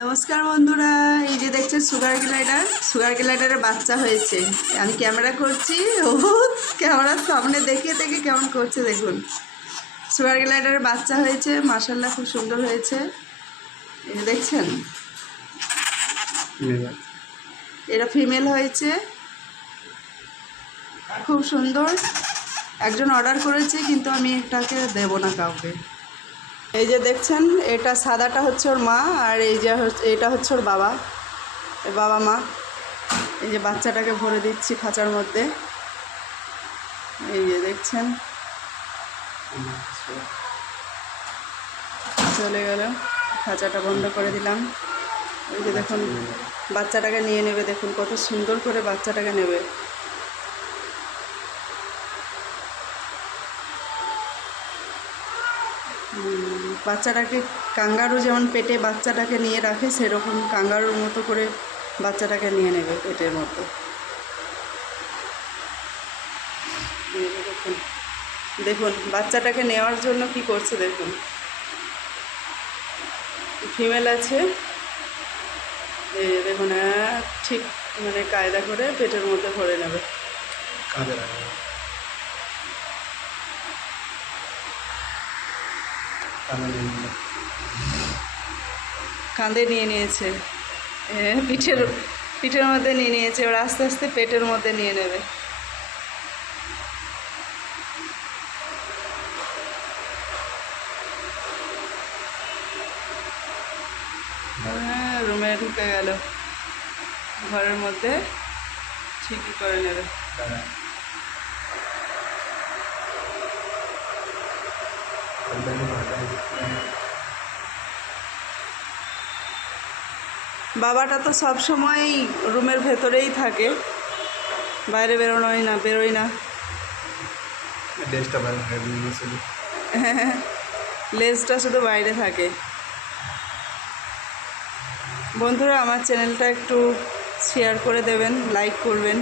নমস্কার বন্ধুরা, এই যে দেখছেন সুগার গ্লাইডারের বাচ্চা হয়েছে। আমি ক্যামেরা করছি, ও ক্যামেরার সামনে দেখে দেখে কেমন করছে দেখুন। সুগার গ্লাইডারের বাচ্চা হয়েছে, মাশাআল্লাহ খুব সুন্দর হয়েছে। এই যে দেখছেন, এরা ফিমেল হয়েছে, খুব সুন্দর। একজন অর্ডার করেছে, কিন্তু আমি এটাকে দেব না কাউকে। এই যে দেখছেন, এটা সাদাটা হচ্ছে ওর মা, আর এই যে এটা হচ্ছে ওর বাবা, বাবা মা। এই যে বাচ্চাটাকে ভরে দিচ্ছি খাঁচার মধ্যে। এই যে দেখছেন, চলে গেল, খাঁচাটা বন্ধ করে দিলাম। এই যে দেখুন, বাচ্চাটাকে নিয়ে নেবে, দেখুন কত সুন্দর করে বাচ্চাটাকে নেবে। বাচ্চাটাকে কাঙ্গারু যেমন পেটে বাচ্চাটাকে নিয়ে রাখে, সেরকম কাঙ্গারুর মতো করে বাচ্চাটাকে নিয়ে নেবে পেটের মধ্যে। দেখুন দেখুন বাচ্চাটাকে নেওয়ার জন্য কি করছে দেখুন। ফিমেল আছে, এই দেখুন, ঠিক মানে কায়দা করে পেটের মধ্যে ভরে নেবে। কাঁধে নিয়ে নিয়েছে, পিঠের মধ্যে নিয়ে নিয়েছে। ওরা আস্তে আস্তে পেটের মধ্যে নিয়ে নেবে। রুমে ঢুকে গেল, ঘরের মধ্যে ঠিকই করে নেবে। বাবাটা তো সব সময় রুমের ভেতরেই থাকে, বাইরে বেরোই না। লেজটা শুধু বাইরে থাকে। বন্ধুরা, আমার চ্যানেলটা একটু শেয়ার করে দেবেন, লাইক করবেন।